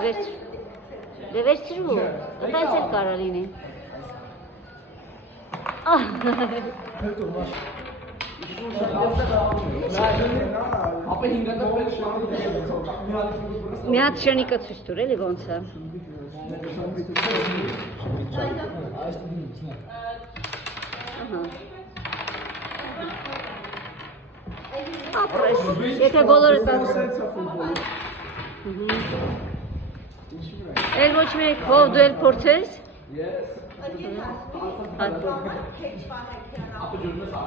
Դե վերցրու, այդպես էլ կարա լինի։ Մի հատ շնիկը ցույց տուր էլի ոնց է։ Ապրես, եթե բոլորը տան։ Էլ ոչ մեկ հով դու էլ փորձես։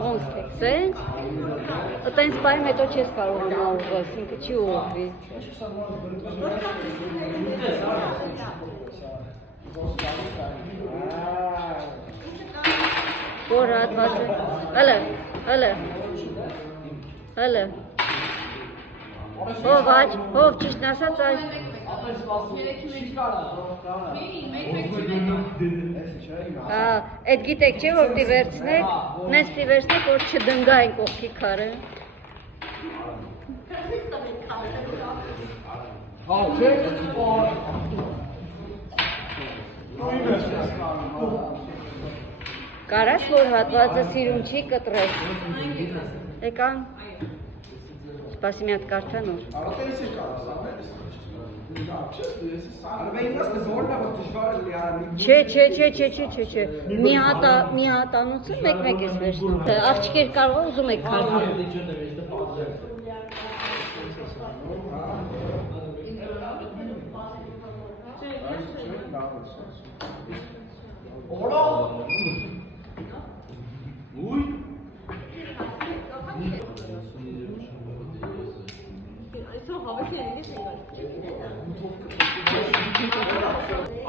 Ոնց թեքսենց, տենց պայմ հետո չես կարողանա ուղղես, ինքը չի ուղղվի։ Որ հատվածը, հլը, հով աջ, հով ճիշտն ասած այ։ Այդ գիտեք չէ, որ պիտի վերցնեք, նես պիտի վերցնեք, որ չդնգա այն կողքի քարը։ Կարաս, որ հատվածը սիրուն չի կտրես։ Եկան, սպասի մի հատ կարդա նոր։ Չէ, մի հատանոցը մեկ ես վերցնում։ Աղջիկեր կարող ուզում եք քարտել։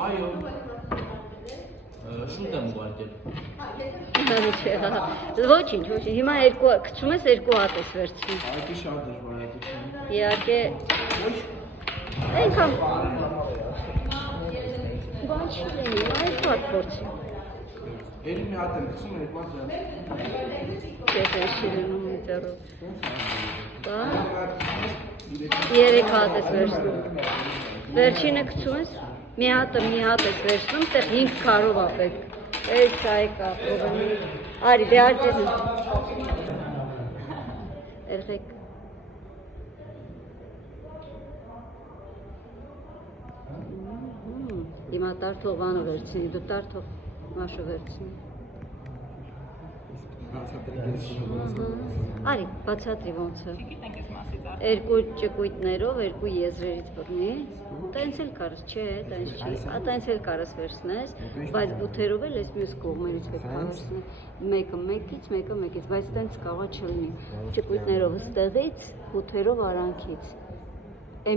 Այո, շուտ եմ ուղարկել։ Ոչինչ, հիմա գցում ես երկու հատ ես վերցնում։ Այդի շատ դժվար է։ Իհարկե, այնքան բան չի լինի, երկու հատ փորձի։ Էլի մի հատ եմ գցում, երկու հատ եմ։ Ես չի լինում մի ձեռով։ Երեք հատ ես վերցնում։ Վերջինը գցում ես, մի հատ ես վերցնում, տեղ 5 քարով ապեք։ Էս այկա, պրոբեմի։ Արի, դե արձես։ Երգեք։ Հիմա տարթող բանը վերցնի, դու տարթող մաշը վերցնի։ Արի, բացատրի ոնց է։ Երկու ճկույտներով, երկու եզրերից բռնի, տենց էլ կարս, չէ, տենց չի, տենց էլ կարս վերցնես, բայց բութերով էլ ես մյուս կողմերից պետք է վերցնի, մեկը մեկից, բայց տենց կաղա չլինի, ճկույտներով ստեղից, բութերով արանքից,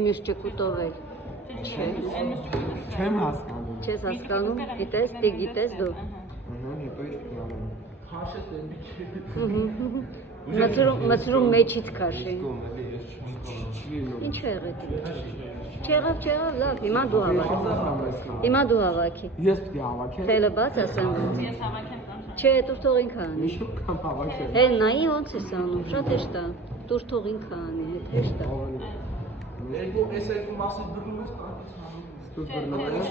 մյուս ճկուտով էլ, չէ, Չեմ հասկանում։ չես հասկանում, գիտես, դե գիտես դու։ Մծրում մեջից քաշի։ Ինչ եղեց։ Չեղավ, լավ, հիմա դու հավաքի։ Ես պիտի հավաքեմ։ Թելը բաց ասեմ։ Ես հավաքեմ կամ Չէ, տուր թող ինքը անի։ Նշում կամ հավաքեմ։ Հեն նայի ոնց ես անում, շատ հեշտ է։ Տուր թող ինքը անի, հեշտ է։ Այս երկու մասը բռնում ես տանից հանում։ Ստուր բռնում ես։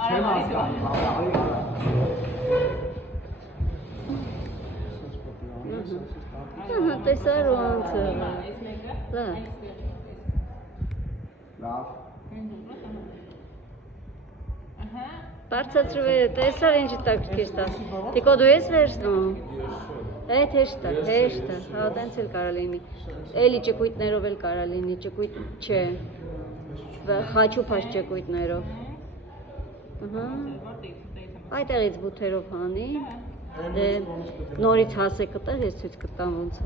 Չեմ Ահա, տեսար ոնց է։ Լավ։ Բարձրացրու է, տեսար ինչ տակրկիր տաս։ Տիկո դու ես վերցնում։ Այդ հեշտ է, հա տենց էլ կարա լինի։ Էլի ճկույտներով էլ կարա լինի, ճկույտ չէ։ Խաչուփաշ ճկույտներով։ Ահա։ Այդտեղից բութերով հանի։ Դե նորից հասեք կտա, ես ցույց կտամ ոնց է։